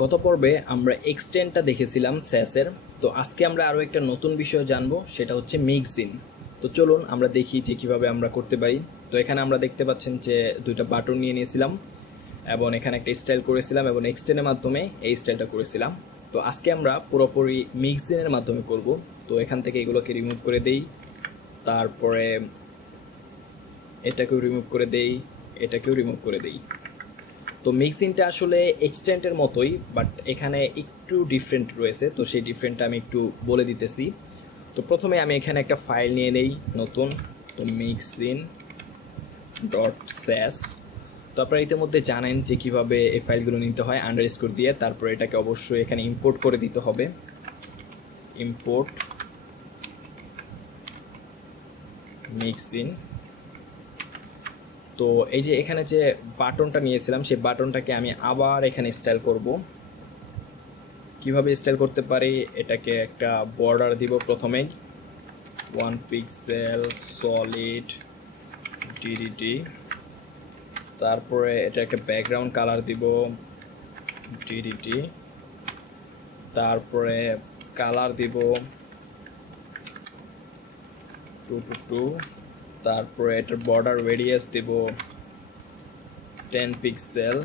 গত পর্বে আমরা এক্সটেন্ডটা দেখেছিলাম স্যাসের। তো আজকে আমরা আরও একটা নতুন বিষয় জানবো, সেটা হচ্ছে মিক্সিন। তো চলুন আমরা দেখি যে কীভাবে আমরা করতে পারি। তো এখানে আমরা দেখতে পাচ্ছেন যে দুইটা বাটন নিয়ে নিয়েছিলাম এবং এখানে একটা স্টাইল করেছিলাম এবং এক্সটেন্ডের মাধ্যমে এই স্টাইলটা করেছিলাম। তো আজকে আমরা পুরোপুরি মিক্সিনের মাধ্যমে করব। তো এখান থেকে এগুলোকে রিমুভ করে দেই, তারপরে এটাকেও রিমুভ করে দেই, এটাকেও রিমুভ করে দেই। তো মিক্সিনটা আসলে এক্সটেন্টের মতোই, বাট এখানে একটু ডিফারেন্ট রয়েছে। তো সেই ডিফারেন্টটা আমি একটু বলে দিতেছি। তো প্রথমে আমি এখানে একটা ফাইল নিয়ে নেই নতুন, তো মিক্সিন ডট স্যাস। তো আপনারা ইতিমধ্যে জানেন যে কীভাবে এই ফাইলগুলো নিতে হয়, আন্ডারস্কোর দিয়ে। তারপর এটাকে অবশ্যই এখানে ইম্পোর্ট করে দিতে হবে, ইম্পোর্ট মিক্সিন। তো এই যে এখানে যে বাটনটা নিয়েছিলাম সেই বাটনটাকে আমি আবার এখানে স্টাইল করব। কিভাবে স্টাইল করতে পারি, এটাকে একটা বর্ডার দিব প্রথমেই, 1 পিক্সেল সলিড ডিডিটি। তারপরে এটা একটা ব্যাকগ্রাউন্ড কালার দিব ডিডিটি। তারপরে কালার দিব 222। তারপরে এটার বর্ডার রেডিয়াস দেব 10 পিক্সেল।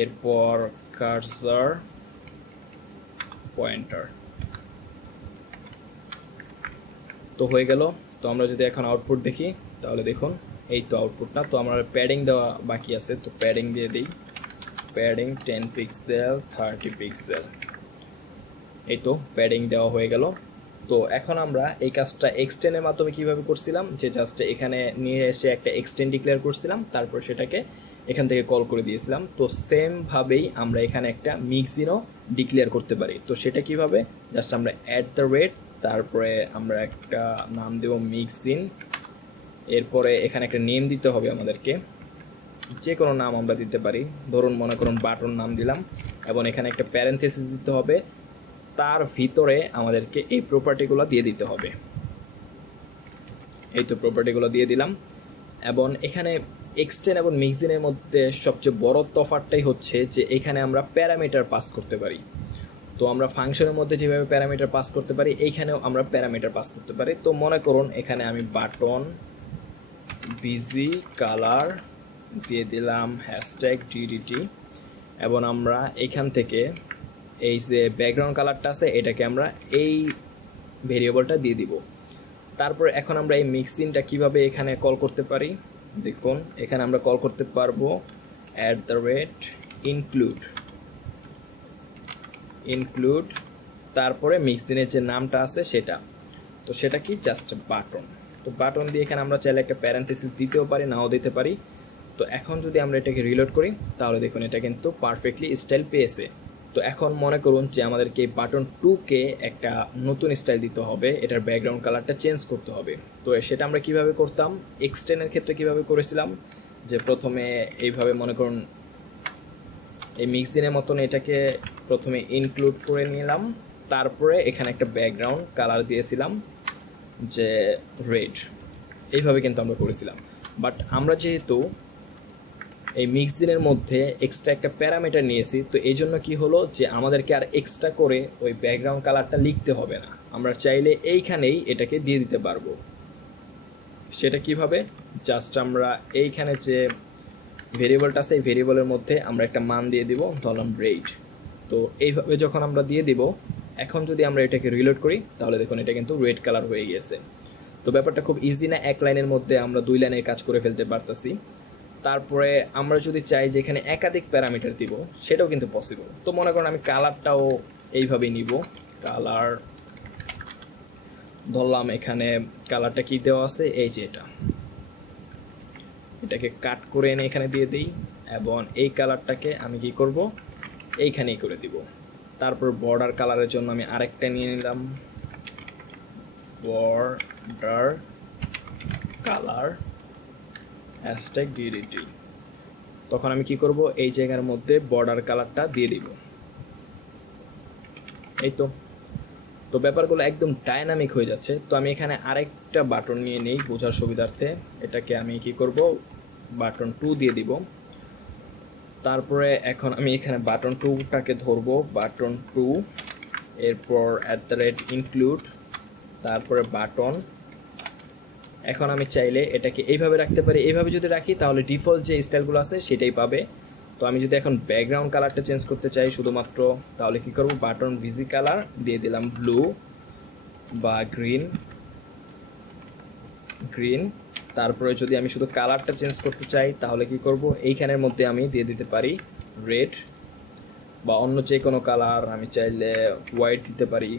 এরপর কার্সার পয়েন্টার। তো হয়ে গেল। তো আমরা যদি এখন আউটপুট দেখি তাহলে দেখুন এই তো আউটপুটটা। তো আমার প্যাডিং দেওয়া বাকি আছে, তো প্যাডিং দিয়ে দিই, প্যাডিং 10 পিক্সেল 30 পিক্সেল। এই তো প্যাডিং দেওয়া হয়ে গেল। তো এখন আমরা এই কাজটা এক্সটেন্ডের মাধ্যমে কিভাবে করছিলাম, যে জাস্ট এখানে নিয়ে এসে একটা এক্সটেন্ড ডিক্লেয়ার করছিলাম, তারপর সেটাকে এখান থেকে কল করে দিয়েছিলাম। তো সেমভাবেই আমরা এখানে একটা মিক্সিনও ডিক্লেয়ার করতে পারি। তো সেটা কিভাবে, জাস্ট আমরা @, তারপরে আমরা একটা নাম দেব মিক্সিন। এরপরে এখানে একটা নেম দিতে হবে আমাদেরকে, যে কোনো নাম আমরা দিতে পারি, ধরুন মনে করুন বাটন নাম দিলাম, এবং এখানে একটা প্যারেনথেসিস দিতে হবে, তার ভিতরে আমাদেরকে এই প্রপার্টিগুলো দিয়ে দিতে হবে। এই তো প্রপার্টিগুলো দিয়ে দিলাম। এবং এখানে এক্সটেন্ড এবং মিক্সিনের মধ্যে সবচেয়ে বড় তফাৎটাই হচ্ছে যে এখানে আমরা প্যারামিটার পাস করতে পারি। তো আমরা ফাংশনের মধ্যে যেভাবে প্যারামিটার পাস করতে পারি, এইখানেও আমরা প্যারামিটার পাস করতে পারি। তো মনে করুন এখানে আমি বাটন বিজি কালার দিয়ে দিলাম #DDT, এবং আমরা এখান থেকে এই যে ব্যাকগ্রাউন্ড কালারটা আছে এটাকে আমরা এই ভেরিয়েবলটা দিয়ে দিব। তারপর এখন আমরা এই মিক্সিনটা কিভাবে এখানে কল করতে পারি, দেখুন এখানে আমরা কল করতে পারবো ইনক্লুড, তারপরে মিক্সিনের যে নামটা আছে সেটা, তো সেটা কি জাস্ট বাটন। তো বাটন দিয়ে এখানে আমরা চাইলে একটা প্যারেনথেসিস দিতেও পারি, নাও দিতে পারি। তো এখন যদি আমরা এটাকে রিলোড করি তাহলে দেখুন এটা কিন্তু পারফেক্টলি স্টাইল পেয়েছে। তো এখন মনে করুন যে আমাদেরকে এই বাটন 2কে একটা নতুন স্টাইল দিতে হবে, এটার ব্যাকগ্রাউন্ড কালারটা চেঞ্জ করতে হবে। তো সেটা আমরা কিভাবে করতাম, এক্সটেন্ডের ক্ষেত্রে কিভাবে করেছিলাম, যে প্রথমে এইভাবে মনে করুন এই মিক্সিনের মতন এটাকে প্রথমে ইনক্লুড করে নিলাম, তারপরে এখানে একটা ব্যাকগ্রাউন্ড কালার দিয়েছিলাম যে রেড। এইভাবে কিন্তু আমরা করেছিলাম। বাট আমরা যেহেতু এই মিক্সিনের মধ্যে এক্সট্রা একটা প্যারামিটার নিয়েছি, তো এই জন্য কী হলো যে আমাদেরকে আর এক্সট্রা করে ওই ব্যাকগ্রাউন্ড কালারটা লিখতে হবে না, আমরা চাইলে এইখানেই এটাকে দিয়ে দিতে পারবো। সেটা কিভাবে, জাস্ট আমরা এইখানে যে ভেরিয়েবলটা আছে এই ভেরিয়েবলের মধ্যে আমরা একটা মান দিয়ে দিব, ধরলাম রেড। তো এইভাবে যখন আমরা দিয়ে দিব, এখন যদি আমরা এটাকে রিলোড করি তাহলে দেখুন এটা কিন্তু রেড কালার হয়ে গিয়েছে। তো ব্যাপারটা খুব ইজি না, এক লাইনের মধ্যে আমরা 2 লাইনের কাজ করে ফেলতে পারতেছি। তারপরে আমরা যদি চাই যে এখানে একাধিক প্যারামিটার দিব, সেটাও কিন্তু পসিবল। তো মনে করেন আমি কালারটাও এইভাবেই নিব, কালার ধরলাম, এখানে কালারটা কি দেওয়া আছে, এই যে এটাকে কাট করে এনে এখানে দিয়ে দিই, এবং এই কালারটাকে আমি কি করব, এইখানেই করে দিব। তারপর বর্ডার কালারের জন্য আমি আরেকটা নিয়ে নিলাম, বর্ডার কালার #DDT। তখন আমি কি করব, এই জায়গার মধ্যে বর্ডার কালারটা দিয়ে দিব। এই তো ব্যাপারগুলো একদম ডাইনামিক হয়ে যাচ্ছে। তো আমি এখানে আরেকটা বাটন নিয়ে নেই বোঝার সুবিধার্থে, এটাকে আমি কি করব, বাটন 2 দিয়ে দিব। তারপরে এখন আমি এখানে বাটন টুটাকে ধরবো, বাটন টু, এরপর @include, তারপরে বাটন। এখন আমি চাইলে এটাকে এইভাবে রাখতে পারি। এইভাবে যদি রাখি তাহলে ডিফল্ট যে স্টাইলগুলো আছে সেটাই পাবে। তো আমি যদি এখন ব্যাকগ্রাউন্ড কালারটা চেঞ্জ করতে চাই শুধুমাত্র, তাহলে কি করব, বাটন ভিজি কালার দিয়ে দিলাম ব্লু বা গ্রিন। তারপরে যদি আমি শুধু কালারটা চেঞ্জ করতে চাই তাহলে কি করব, এইখানের মধ্যে আমি দিয়ে দিতে পারি রেড বা অন্য যে কোনো কালার, আমি চাইলে হোয়াইট দিতে পারি।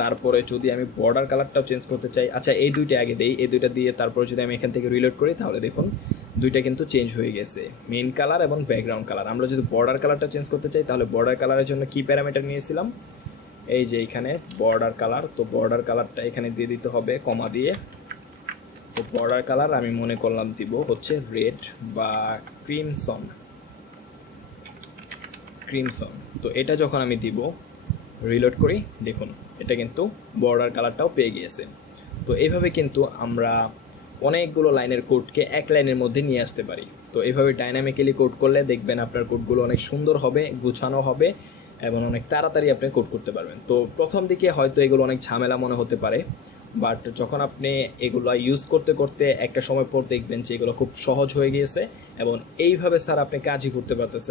তারপরে যদি আমি বর্ডার কালারটাও চেঞ্জ করতে চাই, আচ্ছা এই দুইটা আগে দেই, এই দুইটা দিয়ে তারপরে যদি আমি এখান থেকে রিলোড করি তাহলে দেখুন দুইটা কিন্তু চেঞ্জ হয়ে গেছে, মেইন কালার এবং ব্যাকগ্রাউন্ড কালার। আমরা যদি বর্ডার কালারটা চেঞ্জ করতে চাই তাহলে বর্ডার কালারের জন্য কি প্যারামিটার নিয়েছিলাম, এই যে এখানে বর্ডার কালার। তো বর্ডার কালারটা এখানে দিয়ে দিতে হবে কমা দিয়ে। তো বর্ডার কালার আমি মনে করলাম দিব হচ্ছে রেড বা ক্রিমসন। তো এটা যখন আমি দিব, রিলোড করি, দেখুন এটা কিন্তু বর্ডার কালারটাও পেয়ে গিয়েছে। তো এইভাবে কিন্তু আমরা অনেকগুলো লাইনের কোডকে এক লাইনের মধ্যে নিয়ে আসতে পারি। তো এইভাবে ডাইনামিক্যালি কোড করলে দেখবেন আপনার কোডগুলো অনেক সুন্দর হবে, গুছানো হবে এবং অনেক তাড়াতাড়ি আপনি কোড করতে পারবেন। তো প্রথম দিকে হয়তো এগুলো অনেক ঝামেলা মনে হতে পারে, বাট যখন আপনি এগুলো ইউজ করতে করতে একটা সময় পর দেখবেন যে এগুলো খুব সহজ হয়ে গিয়েছে এবং এইভাবে স্যার আপনি কাজই করতে পারতেছেন।